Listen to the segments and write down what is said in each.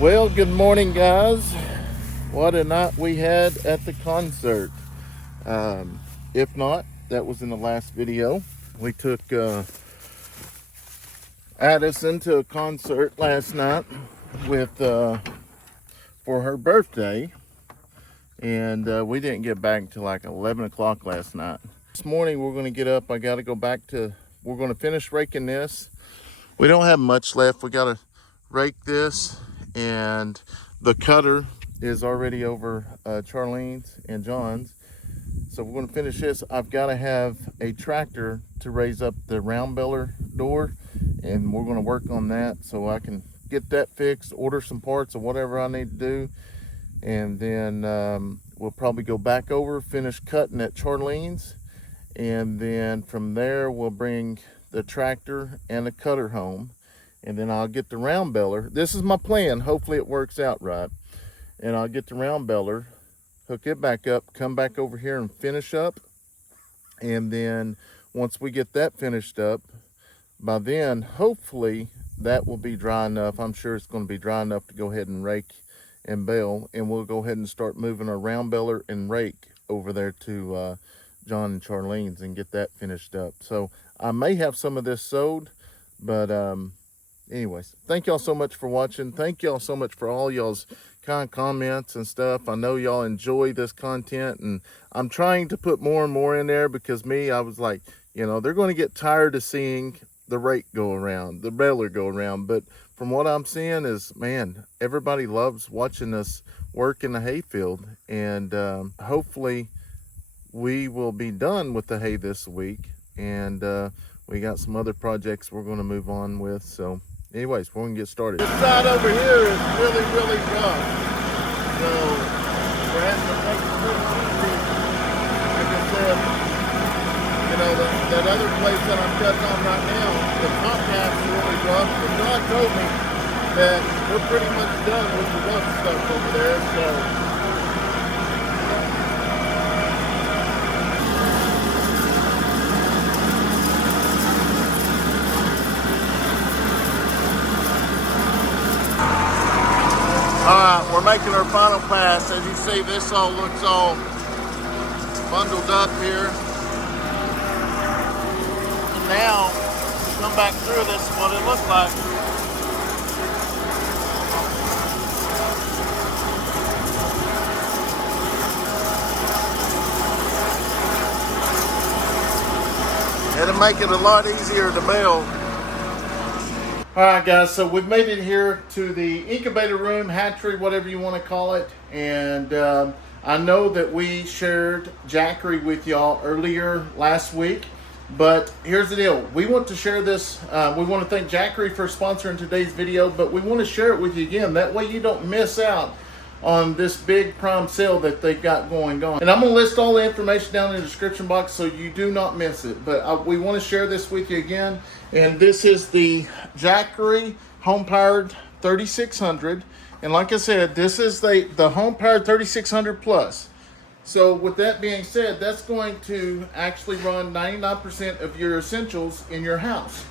Well, good morning, guys. What a night we had at the concert. If not, that was in the last video. We took Addison to a concert last night with for her birthday, and we didn't get back until like 11 o'clock last night. This morning we're going to get up. I got to go back to. We're going to finish raking this. We don't have much left. We got to rake this, and the cutter is already over Charlene's and John's. So we're going to finish this. I've got to have a tractor to raise up the round baler door, and we're going to work on that so I can get that fixed, order some parts or whatever I need to do, and then we'll probably go back over, finish cutting at Charlene's, and then from there we'll bring the tractor and the cutter home, and then I'll get the round baler. This is my plan. Hopefully it works out right. And I'll get the round baler, hook it back up, come back over here and finish up. And then once we get that finished up, by then, hopefully that will be dry enough. I'm sure it's going to be dry enough to go ahead and rake and bale. And we'll go ahead and start moving our round baler and rake over there to John and Charlene's and get that finished up. So I may have some of this sewed, but anyways, thank y'all so much for watching. Thank y'all so much for all y'all's kind comments and stuff. I know y'all enjoy this content, and I'm trying to put more and more in there because I was like, you know, they're going to get tired of seeing the rake go around, the baler go around. But from what I'm seeing is, man, everybody loves watching us work in the hayfield, and hopefully we will be done with the hay this week, and we got some other projects we're going to move on with. So anyways, we're going to get started. This side over here is really, really rough. So we're having to make it pretty easy. Like I said, you know, that other place that I'm cutting on right now, the top half's really rough. But God told me that we're pretty much done with the rough stuff over there. So alright, we're making our final pass. As you see, this all looks all bundled up here. And now, come back through, this is what it looks like. It'll make it a lot easier to bale. All right, guys, so we've made it here to the incubator room, hatchery, whatever you want to call it. And I know that we shared Jackery with y'all earlier last week, but here's the deal. We want to share this. We want to thank Jackery for sponsoring today's video, but we want to share it with you again. That way you don't miss out on this big prime sale that they've got going on. And I'm going to list all the information down in the description box so you do not miss it. But we want to share this with you again. And this is the Jackery HomePower 3600. And like I said, this is the HomePower 3600 Plus. So with that being said, that's going to actually run 99% of your essentials in your house.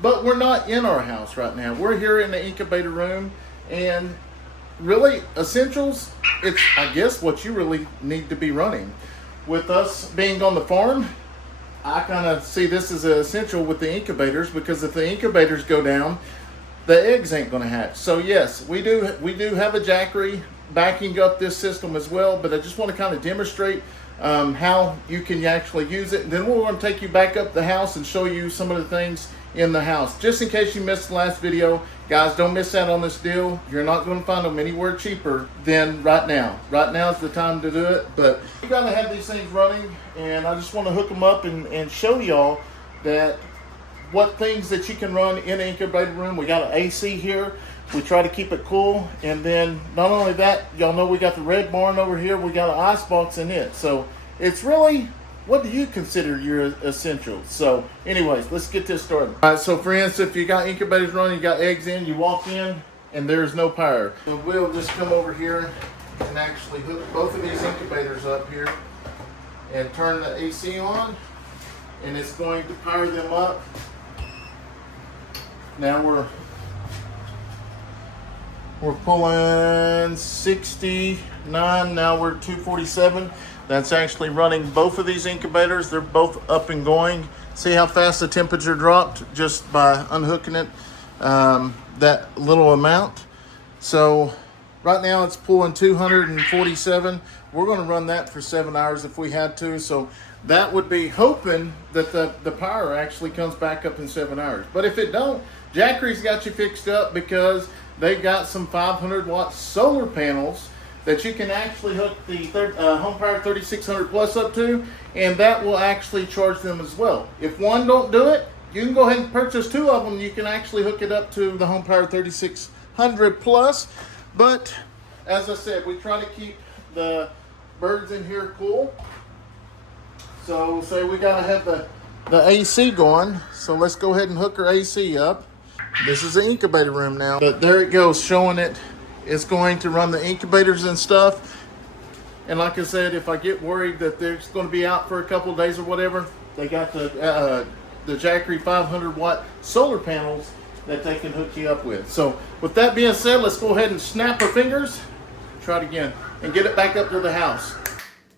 But we're not in our house right now. We're here in the incubator room, and really, essentials, it's, I guess, what you really need to be running. With us being on the farm, I kind of see this as an essential with the incubators, because if the incubators go down, the eggs ain't going to hatch. So yes, we do have a Jackery backing up this system as well, but I just want to kind of demonstrate how you can actually use it. And then we're going to take you back up the house and show you some of the things in the house. Just in case you missed the last video, guys, don't miss out on this deal. You're not going to find them anywhere cheaper than right now. Right now is the time to do it, but you got to have these things running, and I just want to hook them up and show y'all that what things that you can run in the incubator room. We got an AC here. We try to keep it cool, and then not only that, y'all know we got the red barn over here. We got an ice box in it. So it's really, what do you consider your essentials? So anyways, let's get this started. All right, so for instance, if you got incubators running, you got eggs in, you walk in and there's no power. So we'll just come over here and actually hook both of these incubators up here and turn the AC on, and it's going to power them up. Now we're We're pulling 69, now we're 247. That's actually running both of these incubators. They're both up and going. See how fast the temperature dropped just by unhooking it, that little amount. So right now it's pulling 247. We're going to run that for 7 hours if we had to. So that would be hoping that the power actually comes back up in 7 hours. But if it don't, Jackery's got you fixed up because they got some 500 watt solar panels that you can actually hook the HomePower 3600 Plus up to, and that will actually charge them as well. If one don't do it, you can go ahead and purchase two of them. You can actually hook it up to the HomePower 3600 Plus. But as I said, we try to keep the birds in here cool. So say we gotta have the AC going. So let's go ahead and hook our AC up. This is the incubator room now. But there it goes, showing it. It's going to run the incubators and stuff. And like I said, if I get worried that they're going to be out for a couple of days or whatever, they got the Jackery 500 watt solar panels that they can hook you up with. So with that being said, let's go ahead and snap our fingers, try it again, and get it back up to the house.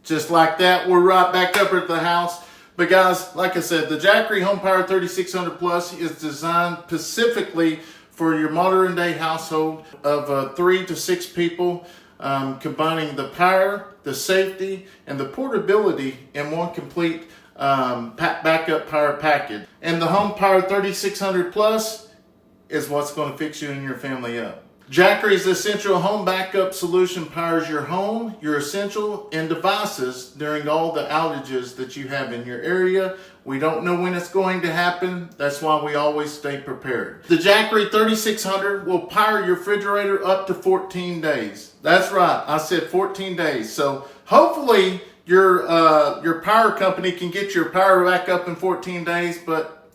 Just like that, we're right back up at the house. But guys, like I said, the Jackery HomePower 3600 Plus is designed specifically for your modern day household of 3 to 6 people, combining the power, the safety, and the portability in one complete backup power package. And the HomePower 3600 Plus is what's going to fix you and your family up. Jackery's essential home backup solution powers your home, your essential, and devices during all the outages that you have in your area. We don't know when it's going to happen. That's why we always stay prepared. The Jackery 3600 will power your refrigerator up to 14 days. That's right, I said 14 days. So hopefully your power company can get your power back up in 14 days, but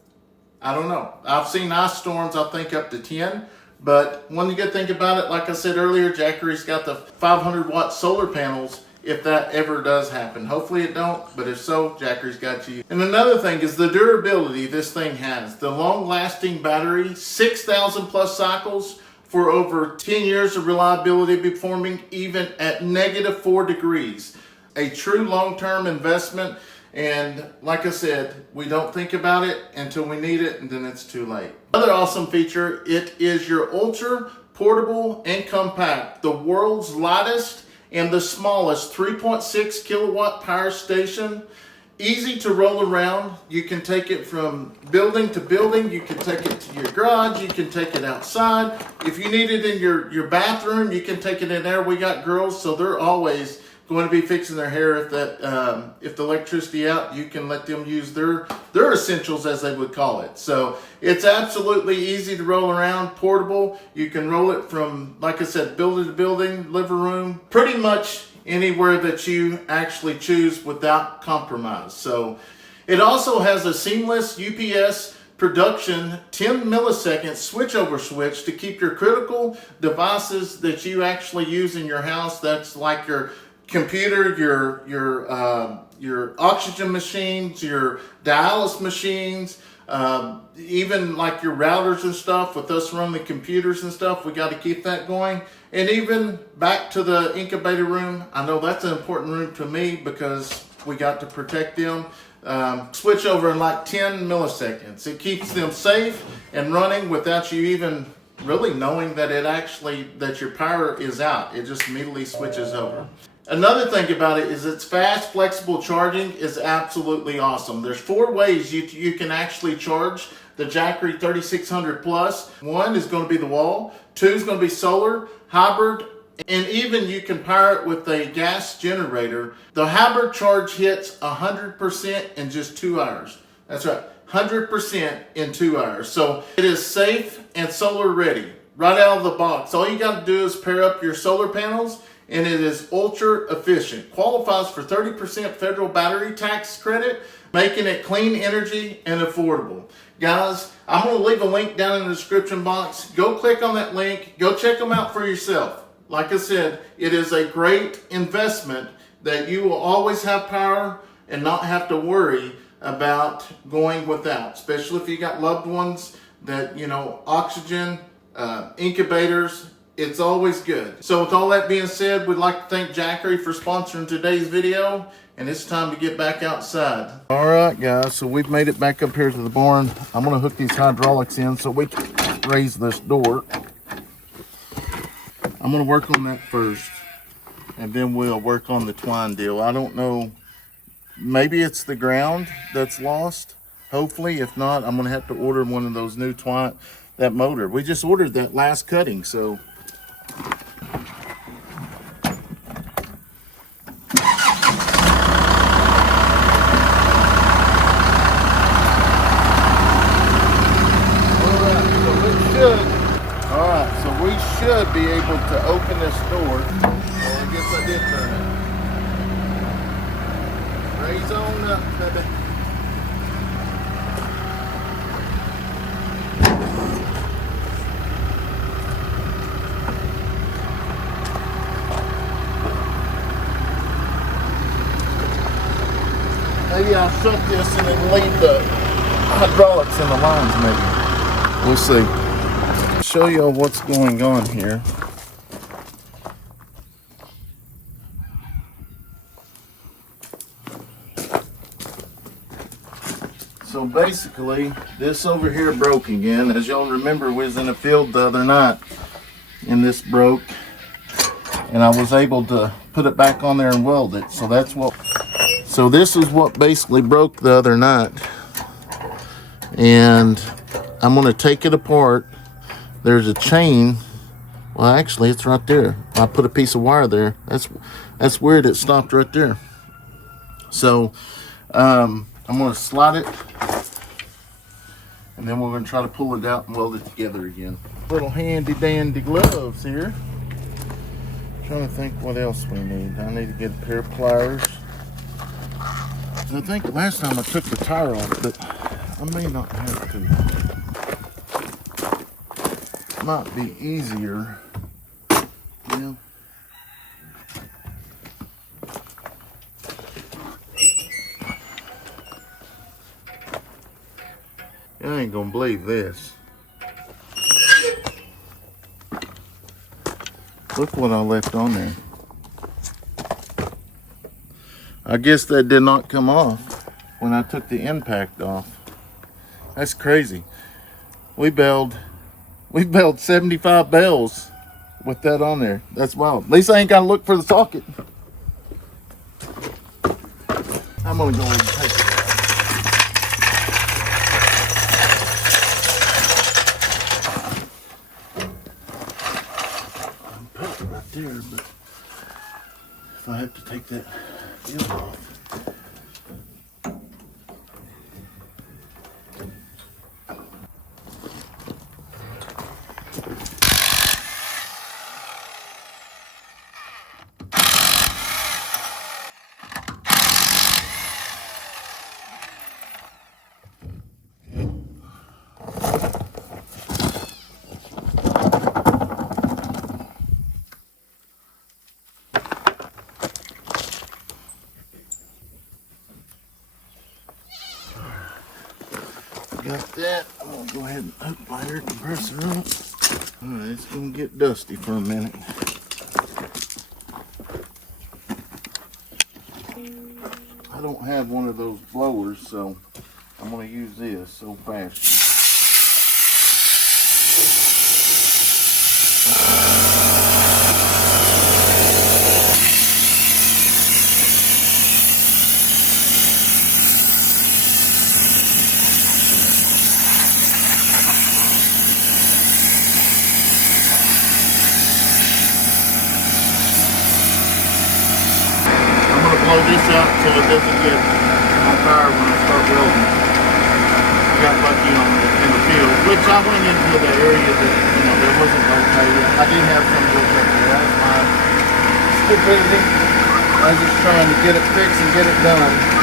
I don't know. I've seen ice storms, I think, up to 10. But when you get to think about it, like I said earlier, Jackery's got the 500 watt solar panels if that ever does happen. Hopefully it don't, but if so, Jackery's got you. And another thing is the durability this thing has. The long-lasting battery, 6,000 plus cycles for over 10 years of reliability, performing even at -4 degrees. A true long-term investment. And like I said, we don't think about it until we need it, and then it's too late. Another awesome feature, it is your ultra portable and compact, the world's lightest and the smallest 3.6 kilowatt power station. Easy to roll around. You can take it from building to building. You can take it to your garage. You can take it outside. If you need it in your bathroom, you can take it in there. We got girls, so they're always going to be fixing their hair. If the electricity out, you can let them use their essentials, as they would call it. So it's absolutely easy to roll around, portable. You can roll it from, like I said, building to building, living room, pretty much anywhere that you actually choose without compromise. So it also has a seamless UPS production 10 millisecond switchover switch to keep your critical devices that you actually use in your house. That's like your computer, your oxygen machines, your dialysis machines, even like your routers and stuff. With us running the computers and stuff, we got to keep that going. And even back to the incubator room, I know that's an important room to me because we got to protect them. Switch over in like 10 milliseconds. It keeps them safe and running without you even really knowing that that your power is out. It just immediately switches over. Another thing about it is its fast, flexible charging is absolutely awesome. There's 4 ways you can actually charge the Jackery 3600 Plus. 1 is going to be the wall. 2 is going to be solar, hybrid, and even you can power it with a gas generator. The hybrid charge hits 100% in just 2 hours. That's right, 100% in 2 hours. So it is safe and solar ready right out of the box. All you got to do is pair up your solar panels, and it is ultra efficient. Qualifies for 30% federal battery tax credit, making it clean energy and affordable. Guys, I'm going to leave a link down in the description box. Go click on that link. Go check them out for yourself. Like I said, it is a great investment that you will always have power and not have to worry about going without, especially if you got loved ones that, oxygen, incubators, it's always good. So with all that being said, we'd like to thank Jackery for sponsoring today's video, and it's time to get back outside. All right, guys, so we've made it back up here to the barn. I'm gonna hook these hydraulics in so we can raise this door. I'm gonna work on that first, and then we'll work on the twine deal. I don't know, maybe it's the ground that's lost. Hopefully, if not, I'm gonna have to order one of those new twine, that motor. We just ordered that last cutting, so. We should be able to open this door. Well, I guess I did turn it. Raise on up, baby. Maybe I'll shut this and then leave the hydraulics in the lines, maybe. We'll see. Show y'all what's going on here. So basically, this over here broke again. As y'all remember, we was in the field the other night and this broke, and I was able to put it back on there and weld it. So that's what, so this is what basically broke the other night, and I'm going to take it apart. There's a chain. Well, actually, it's right there. I put a piece of wire there. That's weird. It stopped right there. So I'm going to slide it, and then we're going to try to pull it out and weld it together again. Little handy dandy gloves here. Trying to think what else we need. I need to get a pair of pliers. And I think last time I took the tire off, but I may not have to. Might be easier. Yeah. I ain't gonna believe this. Look what I left on there. I guess that did not come off when I took the impact off. That's crazy. We bailed 75 bells with that on there. That's wild. At least I ain't gotta look for the socket. I'm gonna go ahead and take it. I'm putting it right there, but if I have to take that deal off. Got that. I'm gonna go ahead and hook my air compressor up. Alright, it's gonna get dusty for a minute. I don't have one of those blowers, so I'm gonna use this so fast. Blow this out so it doesn't get on fire when I start welding. I got lucky on the, in the field, which I went into the area that, you know, there wasn't no pay. I did have some built up there. That's my stupidity. I was just trying to get it fixed and get it done.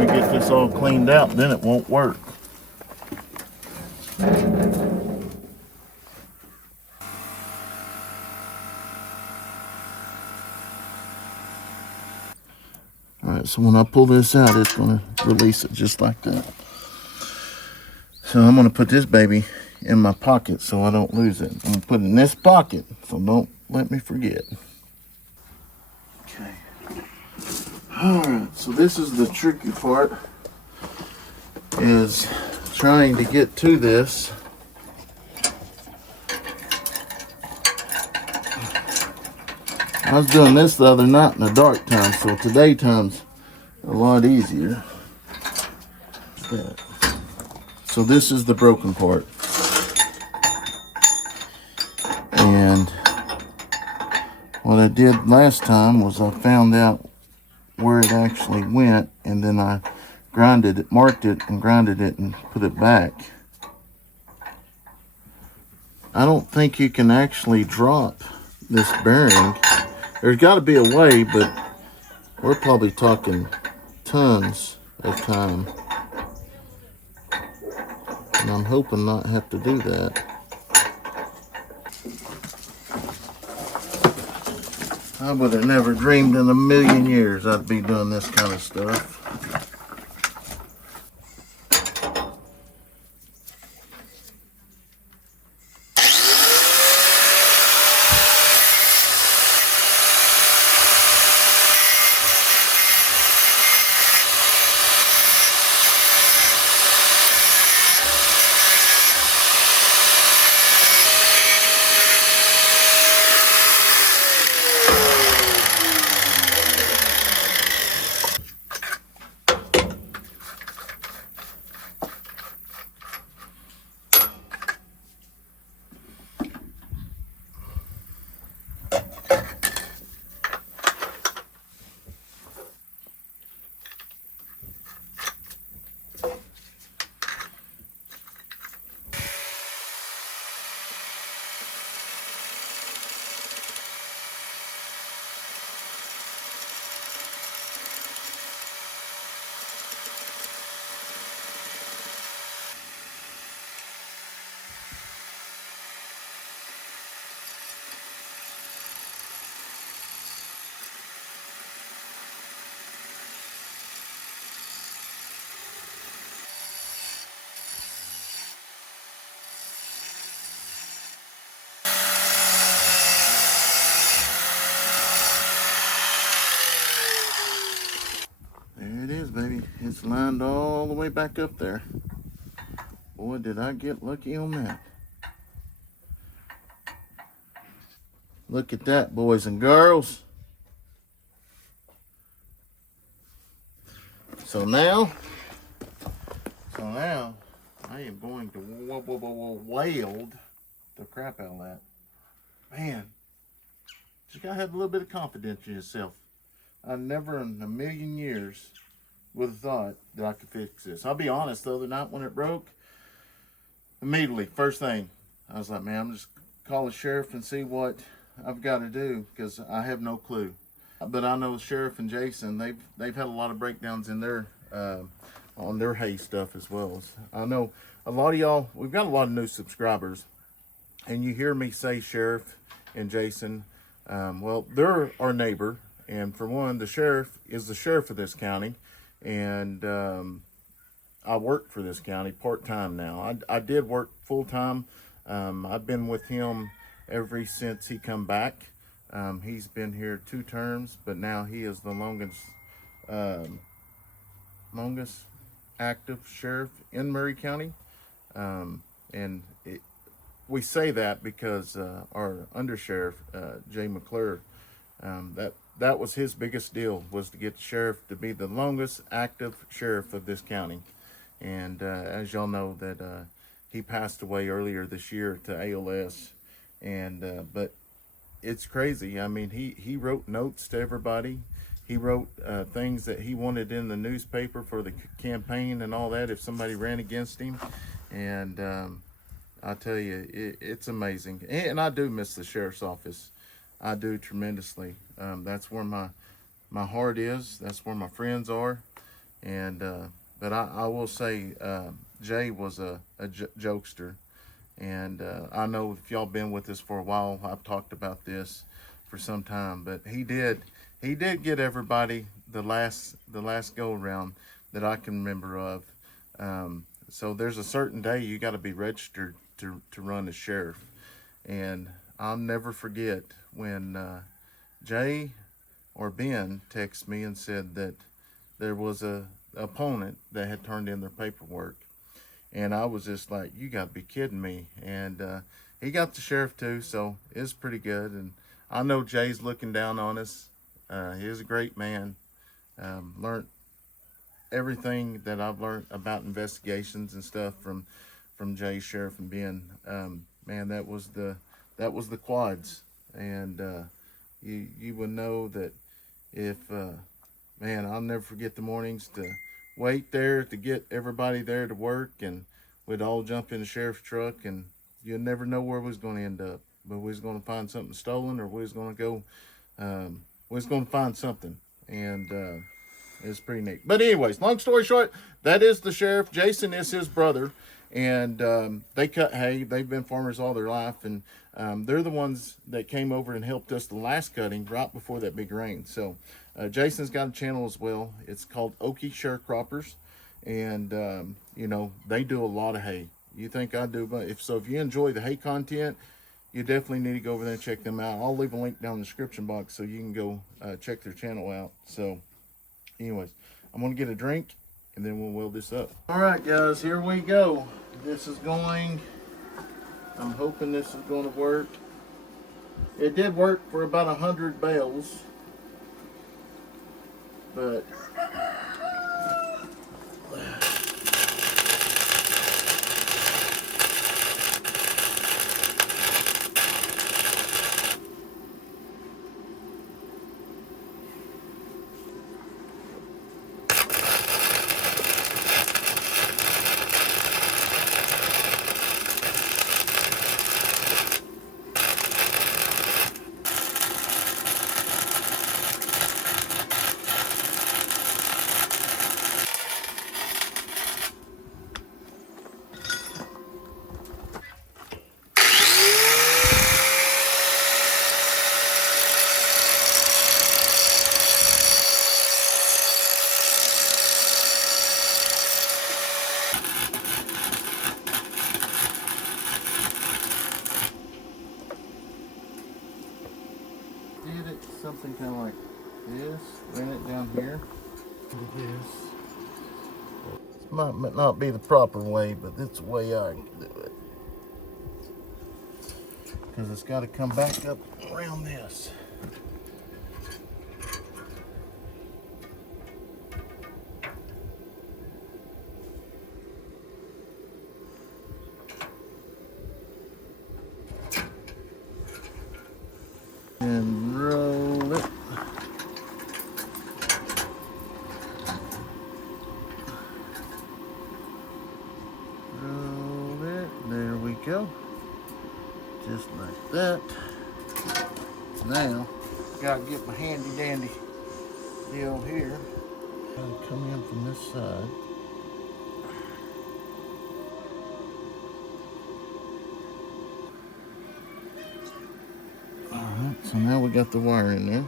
me get this all cleaned out, then it won't work. Alright, so when I pull this out, it's going to release it just like that. So I'm going to put this baby in my pocket so I don't lose it. I'm going to put it in this pocket, so don't let me forget. Okay. Alright, so this is the tricky part, is trying to get to this. I was doing this the other night in the dark time, so today time's a lot easier. So this is the broken part. And what I did last time was I found out where it actually went, and then I grinded it, marked it and grinded it and put it back. I don't think you can actually drop this bearing. There's got to be a way, but we're probably talking tons of time. And I'm hoping not have to do that. I would have never dreamed in a million years I'd be doing this kind of stuff. There it is, baby. It's lined all the way back up there. Boy, did I get lucky on that. Look at that, boys and girls. So now I am going to weld the crap out of that. Man, you gotta have a little bit of confidence in yourself. I never in a million years would have thought that I could fix this. I'll be honest, the other night when it broke, immediately, first thing, I was like, man, I'm just call the sheriff and see what I've got to do, because I have no clue. But I know the sheriff and Jason, they've had a lot of breakdowns in their on their hay stuff as well. I know a lot of y'all, we've got a lot of new subscribers, and you hear me say sheriff and Jason. Well, they're our neighbor, and for one, the sheriff is the sheriff of this county, and I work for this county part-time now. I did work full-time. I've been with him ever since he come back. He's been here 2 terms, but now he is the longest active sheriff in Murray County. We say that because our undersheriff, Jay McClure, that was his biggest deal, was to get the sheriff to be the longest active sheriff of this county. And as y'all know, that he passed away earlier this year to ALS. And but it's crazy. I mean, he wrote notes to everybody. He wrote things that he wanted in the newspaper for the campaign and all that if somebody ran against him. And I tell you, it's amazing. And I do miss the sheriff's office. I do tremendously. That's where my heart is. That's where my friends are. And but I will say Jay was a jokester. And I know if y'all been with us for a while, I've talked about this for some time, but he did get everybody the last go around that I can remember of. So there's a certain day you got to be registered to run as sheriff, and I'll never forget when Jay or Ben texted me and said that there was a opponent that had turned in their paperwork. And I was just like, you got to be kidding me. And he got the sheriff too, so it's pretty good. And I know Jay's looking down on us. He's a great man. Learned everything that I've learned about investigations and stuff from Jay, sheriff, and Ben. Man, that was the quads. And you would know that if man, I'll never forget the mornings to wait there to get everybody there to work, and we'd all jump in the sheriff's truck, and you'd never know where we was going to end up. But we was going to find something stolen, or we was going to go, we was going to find something, and it's pretty neat. But anyways, long story short, that is the sheriff. Jason is his brother, and they cut hay. They've been farmers all their life, and they're the ones that came over and helped us the last cutting right before that big rain. So Jason's got a channel as well. It's called Okie Sharecroppers, and you know, they do a lot of hay. You think I do, but if you enjoy the hay content, you definitely need to go over there and check them out. I'll leave a link down in the description box so you can go check their channel out. So anyways, I'm gonna get a drink and then we'll weld this up. All right, guys, here we go. This is going, I'm hoping this is going to work. It did work for about 100 bales, but did it something kind of like this, ran it down here, this. This might not be the proper way, but it's the way I can do it. Because it's got to come back up around this. And roll it. Roll it. There we go. Just like that. Now, gotta get my handy dandy deal here. Gotta come in from this side. Alright, so now we got the wire in there.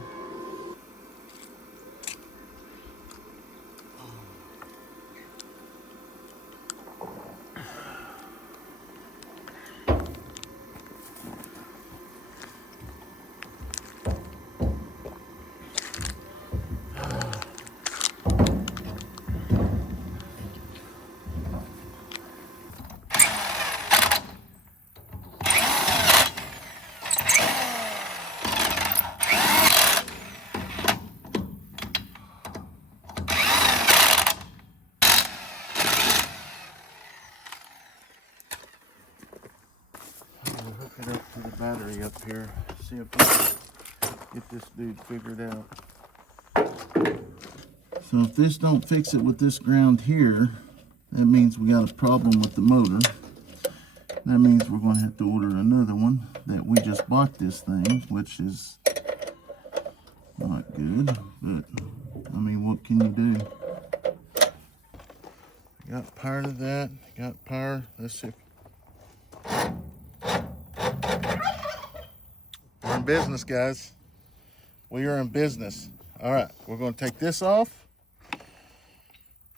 Hook it up to the battery up here. See if we can get this dude figured out. So if this don't fix it with this ground here, that means we got a problem with the motor. That means we're going to have to order another one that we just bought this thing, which is not good, but I mean, what can you do? Got part of that. Got power. Let's see. We're in business, guys. We are in business. All right, we're going to take this off.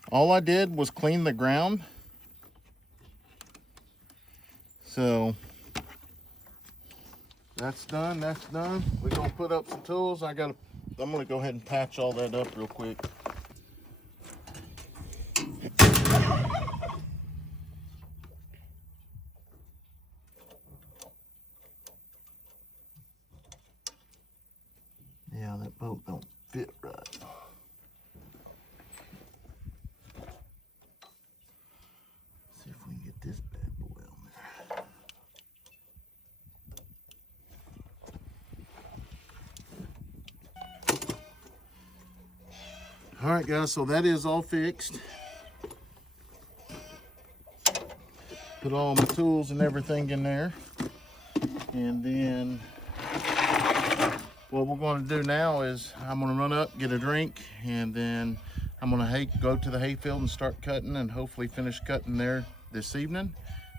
All I did was clean the ground. So that's done. That's done. We're going to put up some tools. I'm going to go ahead and patch all that up real quick. Yeah, that bolt don't fit right. See if we can get this bad boy on there. All right, guys, so that is all fixed. Put all my tools and everything in there. And then what we're going to do now is I'm going to run up, get a drink, and then I'm going to go to the hayfield and start cutting, and hopefully finish cutting there this evening.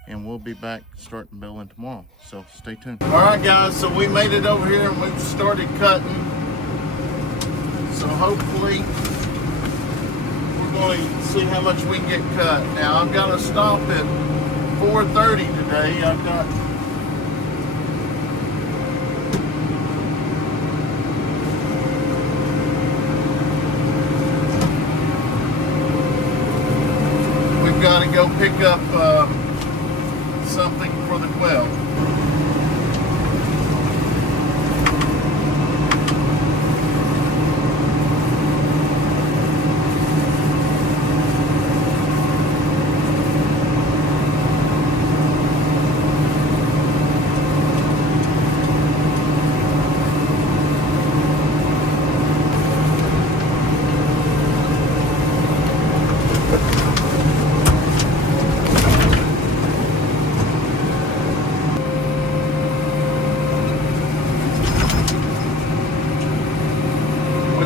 And we'll be back starting baling tomorrow. So stay tuned. All right, guys, so we made it over here and we've started cutting. So hopefully we're going to see how much we can get cut. Now I've got to stop at 4:30 today. I've got to go pick up something for the quail.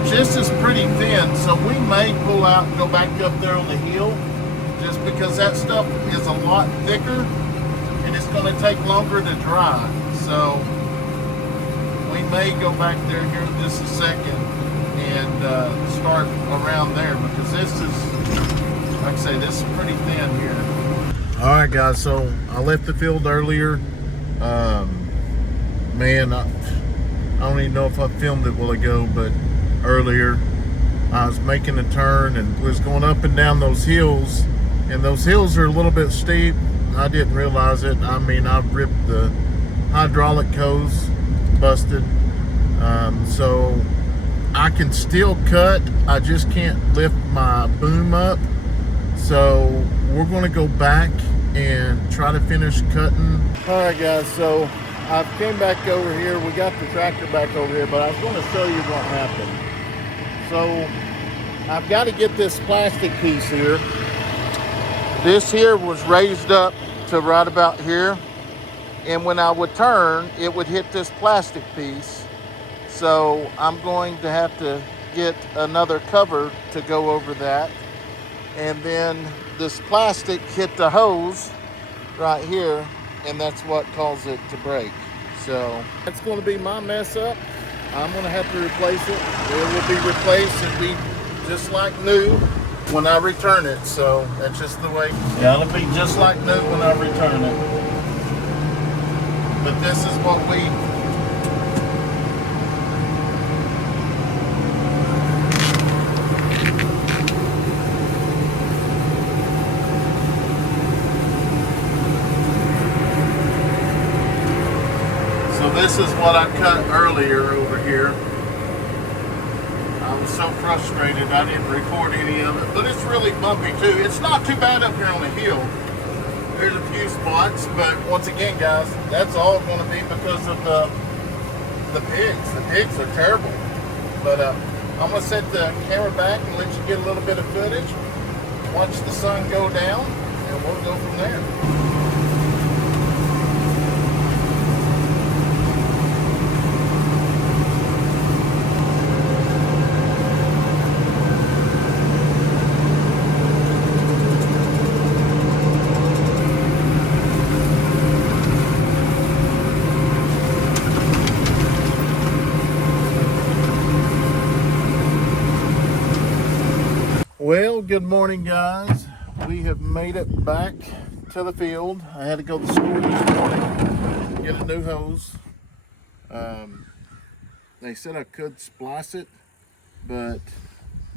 This is pretty thin, so we may pull out and go back up there on the hill just because that stuff is a lot thicker and it's going to take longer to dry. So we may go back there here in just a second and start around there because this is, like I say, this is pretty thin here. All right, guys, so I left the field earlier. Man, I don't even know if I filmed it while ago, but earlier I was making a turn and was going up and down those hills, and those hills are a little bit steep. I didn't realize it. I mean, I've ripped the hydraulic hose, busted, so I can still cut. I just can't lift my boom up. So we're going to go back and try to finish cutting. All right, guys, so I came back over here. We got the tractor back over here, but I was going to show you what happened. So I've got to get this plastic piece here. This here was raised up to right about here. And when I would turn, it would hit this plastic piece. So I'm going to have to get another cover to go over that. And then this plastic hit the hose right here, and that's what caused it to break. So that's going to be my mess up. I'm going to have to replace it. It will be replaced and be just like new when I return it. So that's just the way. Yeah, it'll be just like new when I return it. But this is what we This is what I cut earlier over here. I was so frustrated I didn't record any of it, but it's really bumpy too. It's not too bad up here on the hill. There's a few spots, but once again, guys, that's all going to be because of the pigs. The pigs are terrible. But I'm going to set the camera back and let you get a little bit of footage. Watch the sun go down, and we'll go from there. Well, good morning, guys. We have made it back to the field. I had to go to school this morning, get a new hose. They said I could splice it, but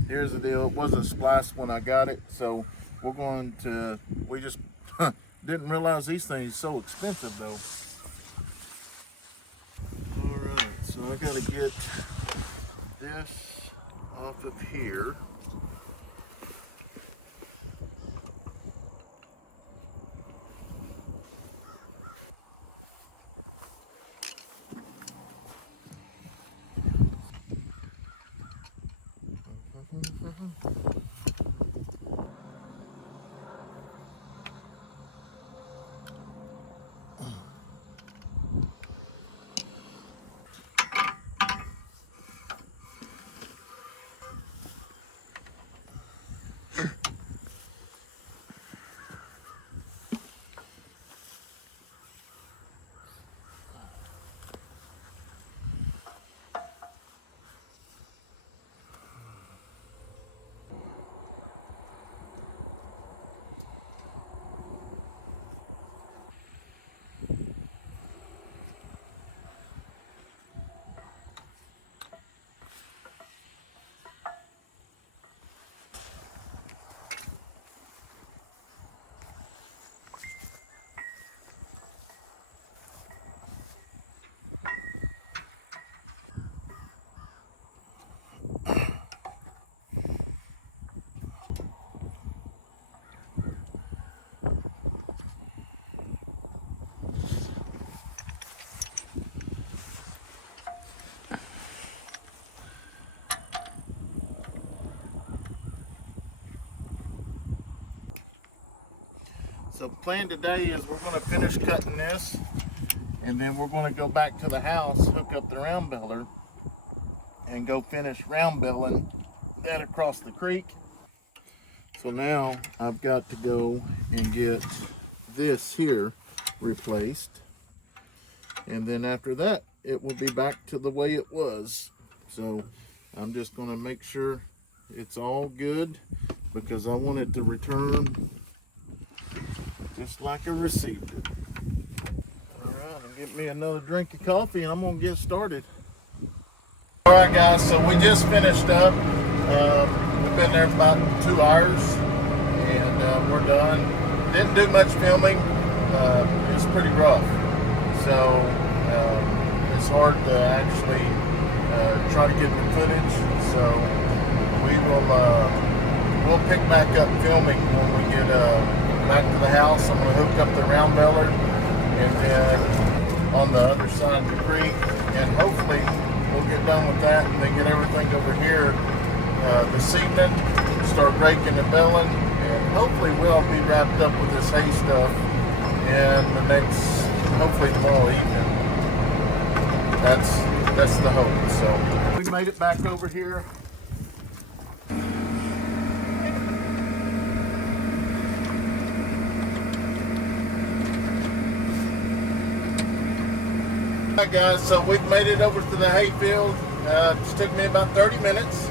here's the deal. It wasn't spliced when I got it, so we just didn't realize these things are so expensive, though. All right, so I got to get this off of here. So the plan today is we're going to finish cutting this, and then we're going to go back to the house, hook up the round baler, and go finish round baling that across the creek. So now I've got to go and get this here replaced, and then after that it will be back to the way it was. So I'm just going to make sure it's all good, because I want it to return just like I received it. All right, and get me another drink of coffee and I'm gonna get started. All right, guys, so we just finished up. We've been there about 2 hours, and we're done. Didn't do much filming. It's pretty rough, so it's hard to actually try to get the footage. So we'll pick back up filming when we get back to the house. I'm going to hook up the round baler, and then on the other side of the creek, and hopefully we'll get done with that and then get everything over here this evening, start raking and baling, and hopefully we'll be wrapped up with this hay stuff hopefully tomorrow evening. That's the hope. So we made it back over here. Alright, guys, so we've made it over to the hay field. It took me about 30 minutes,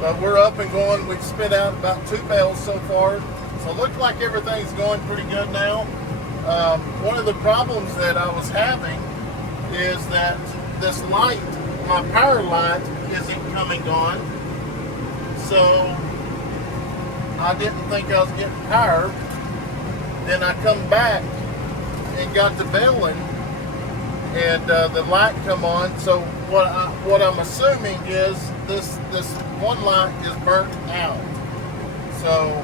but we're up and going. We've spit out about 2 bales so far, so it looks like everything's going pretty good now. One of the problems that I was having is that this light, my power light, isn't coming on, so I didn't think I was getting power. Then I come back and got to baling, and the light come on. So what I'm assuming is this one light is burnt out. So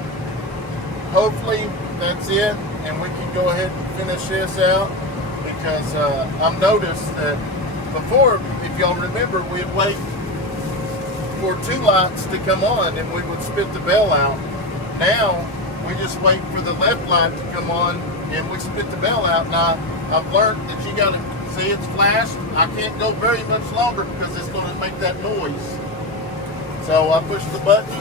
hopefully that's it, and we can go ahead and finish this out, because I've noticed that before, if y'all remember, we'd wait for 2 lights to come on and we would spit the bale out. Now we just wait for the left light to come on and we spit the bale out. Now I've learned that you got to see it's flashed. I can't go very much longer because it's going to make that noise. So I push the button.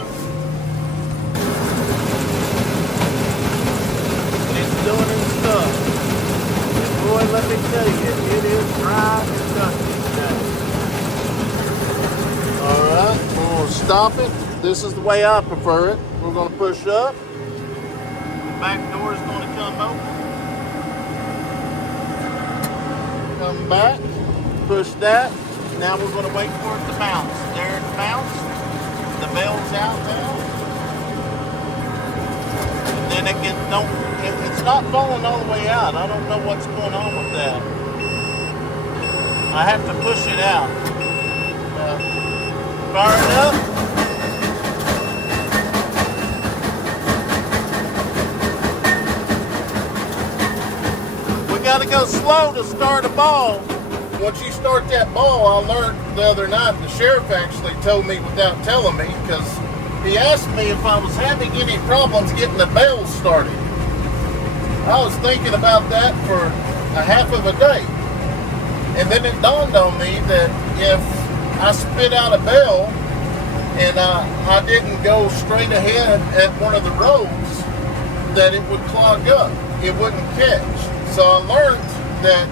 It's doing its stuff. And boy, let me tell you, it is dry and dusty today. Alright, we'll stop it. This is the way I prefer it. We're going to push up. The back door is going to come open. Come back. Push that. Now we're going to wait for it to bounce. There it bounced. The bell's out now. And then it's not falling all the way out. I don't know what's going on with that. I have to push it out. Fire it up. We got to go slow to start a ball. Once you start that ball, I learned the other night, the sheriff actually told me without telling me, because he asked me if I was having any problems getting the bells started. I was thinking about that for a half of a day. And then it dawned on me that if I spit out a bell and I didn't go straight ahead at one of the rows, that it would clog up. It wouldn't catch. So I learned that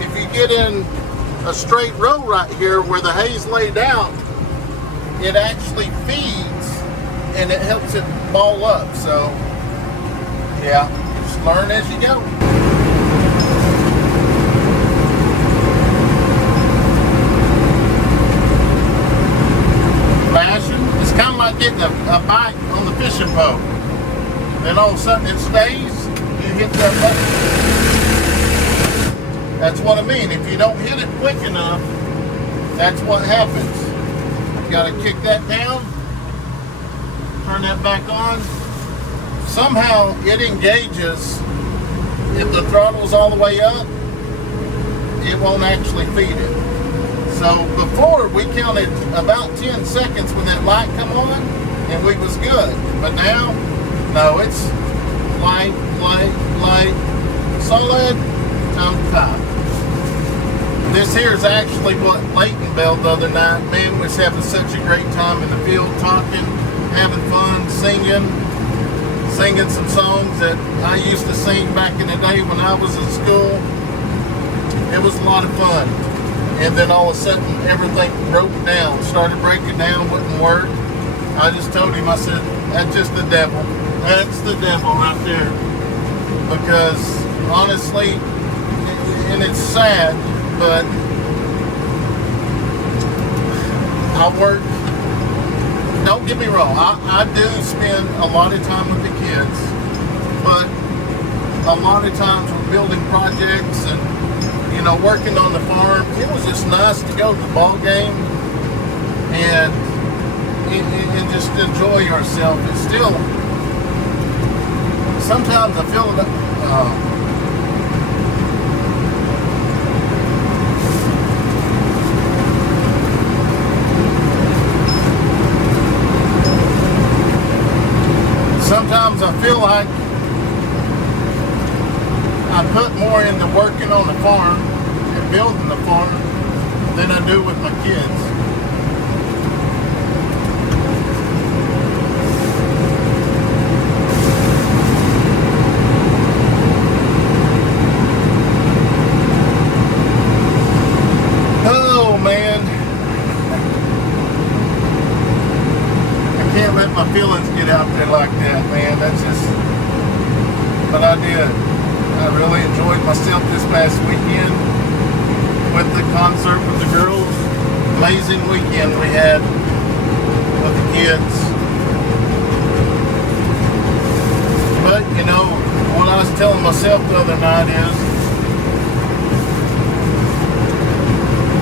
if you get in a straight row right here where the hay's laid out, it actually feeds and it helps it ball up. So yeah, just learn as you go. Bashing, it's kind of like getting a bite on the fishing pole. Then all of a sudden it stays, you hit that button. That's what I mean. If you don't hit it quick enough, that's what happens. You got to kick that down, turn that back on. Somehow it engages. If the throttle's all the way up, it won't actually feed it. So before we counted about 10 seconds when that light come on, and we was good. But now, no, it's light, solid, time 5. This here is actually what Leighton belled the other night. Man, we was having such a great time in the field, talking, having fun, singing some songs that I used to sing back in the day when I was in school. It was a lot of fun. And then all of a sudden, everything broke down, started breaking down, wouldn't work. I just told him, I said, that's just the devil. That's the devil right there. Because honestly, and it's sad, but I work, don't get me wrong, I do spend a lot of time with the kids, but a lot of times we're building projects and, you know, working on the farm. It was just nice to go to the ball game and just enjoy yourself. It's still, sometimes I feel sometimes I feel like I put more into working on the farm and building the farm than I do with my kids. Oh man, I can't let my feelings get out there like that, man. That's just, but I did. I really enjoyed myself this past weekend with the concert with the girls. Amazing weekend we had with the kids. But, you know, what I was telling myself the other night is,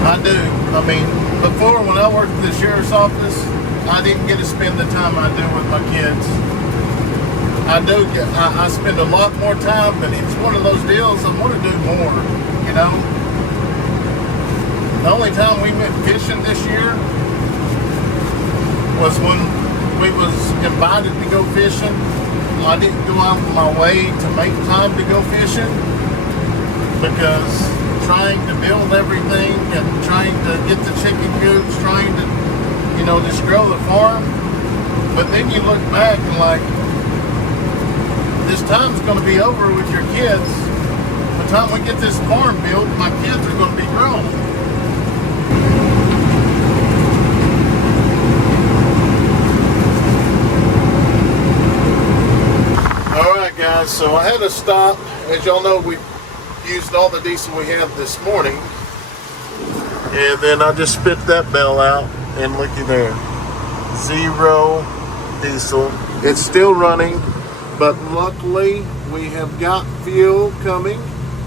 I do. I mean, before when I worked at the sheriff's office, I didn't get to spend the time I do with my kids. I spend a lot more time, but it's one of those deals I want to do more, you know. The only time we went fishing this year was when we was invited to go fishing. I didn't go out of my way to make time to go fishing because trying to build everything and trying to get the chicken coops, trying to, you know, just grow the farm. But then you look back and like, this time's going to be over with your kids. By the time we get this farm built, my kids are going to be grown. guys, so I had to stop. As y'all know, we used all the diesel we had this morning, and then I just spit that bell out, and looky there, 0 diesel. It's still running, but luckily we have got fuel coming,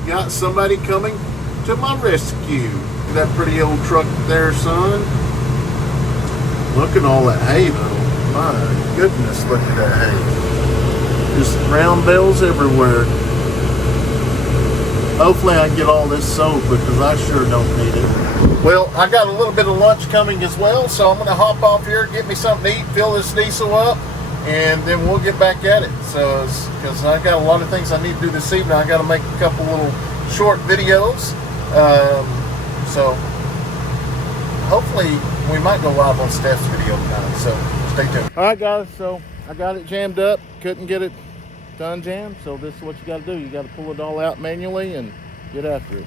got somebody coming to my rescue. That pretty old truck there, son. Look at all that hay though. My goodness, look at that hay. Just round bells everywhere. Hopefully I can get all this sold because I sure don't need it. Well, I got a little bit of lunch coming as well, so I'm going to hop off here, get me something to eat, fill this diesel up, and then we'll get back at it. So, because I got a lot of things I need to do this evening. I got to make a couple little short videos. So hopefully we might go live on Steph's video tonight, so stay tuned. All right, guys, so I got it jammed up, couldn't get it done jammed, so this is what you got to do. You got to pull it all out manually and get after it.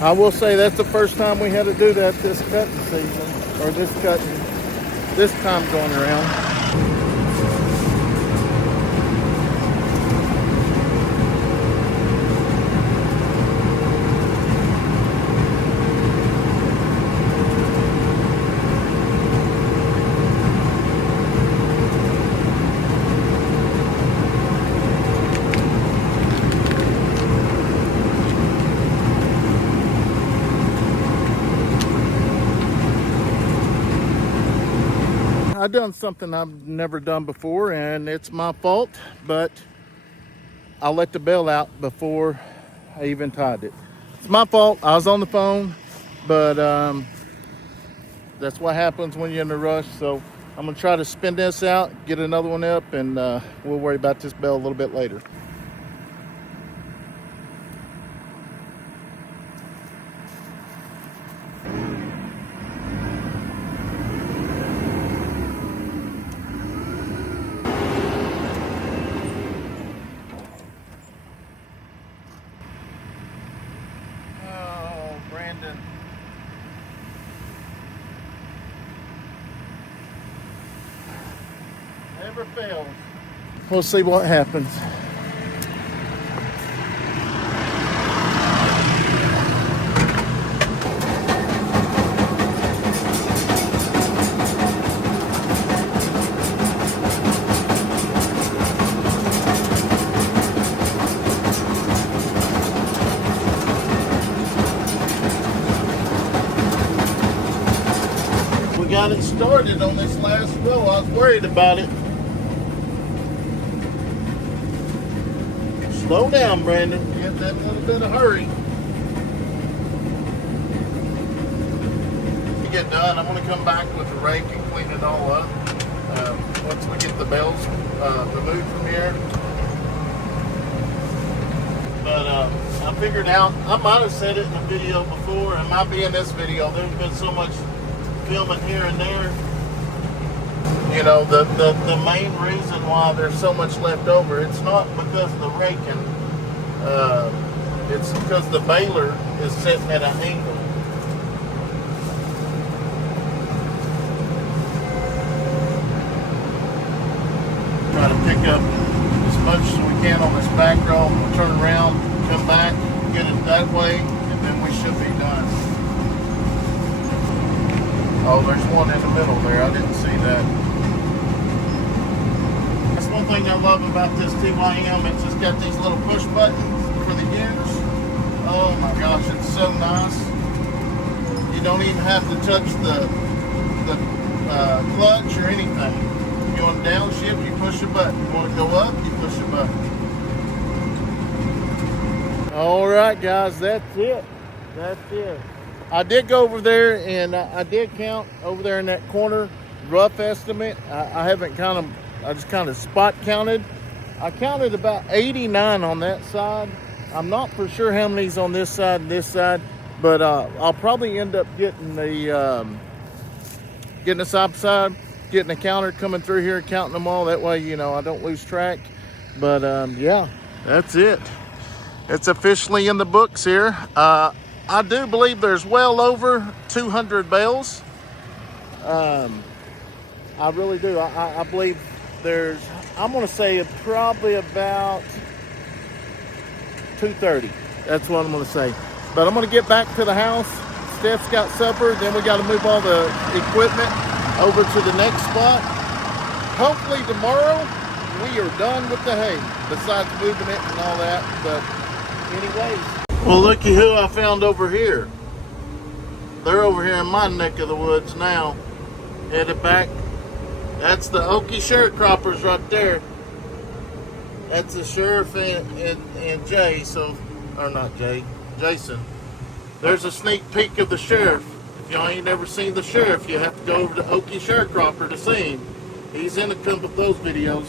I will say that's the first time we had to do that this cutting season, or this time going around. I've done something I've never done before, and it's my fault, but I let the bell out before I even tied it. It's my fault. I was on the phone, but that's what happens when you're in a rush. So I'm gonna try to spin this out, get another one up, and we'll worry about this bell a little bit later. Never fails. We'll see what happens. We got it started on this last row. I was worried about it. Slow down, Brandon. Get that little bit of hurry. When you get done, I'm going to come back with the rake and clean it all up. Once we get the bells removed from here. But I figured out, I might have said it in a video before, it might be in this video. There's been so much filming here and there. You know, the main reason why there's so much left over, it's not because of the raking, it's because the baler is sitting at an angle. Try to pick up as much as we can on this back row, we'll turn around, come back, get it that way, and then we should be done. Oh, there's one in the middle there, I didn't see that. That's one thing I love about this TYM, it's just got these little push buttons for the gears. Oh my gosh, it's so nice. You don't even have to touch the clutch or anything. If you want to downshift, you push a button. You want to go up, you push a button. All right, guys, that's it. That's it. I did go over there and I did count over there in that corner. Rough estimate. I just kind of spot counted. I counted about 89 on that side. I'm not for sure how many's on this side and this side, but I'll probably end up getting the side by side, getting a counter coming through here, counting them all. That way, you know, I don't lose track. But yeah, that's it. It's officially in the books here. I do believe there's well over 200 bales. I really do. I believe there's, I'm going to say probably about 230. That's what I'm going to say. But I'm going to get back to the house. Steph's got supper. Then we got to move all the equipment over to the next spot. Hopefully tomorrow we are done with the hay, besides moving it and all that. But anyways. Well, looky who I found over here. They're over here in my neck of the woods now. Headed back. That's the Okie sharecroppers right there. That's the sheriff and Jay, so, or not Jay, Jason. There's a sneak peek of the sheriff. If y'all ain't never seen the sheriff, you have to go over to Okie sharecropper to see him. He's in a couple of those videos.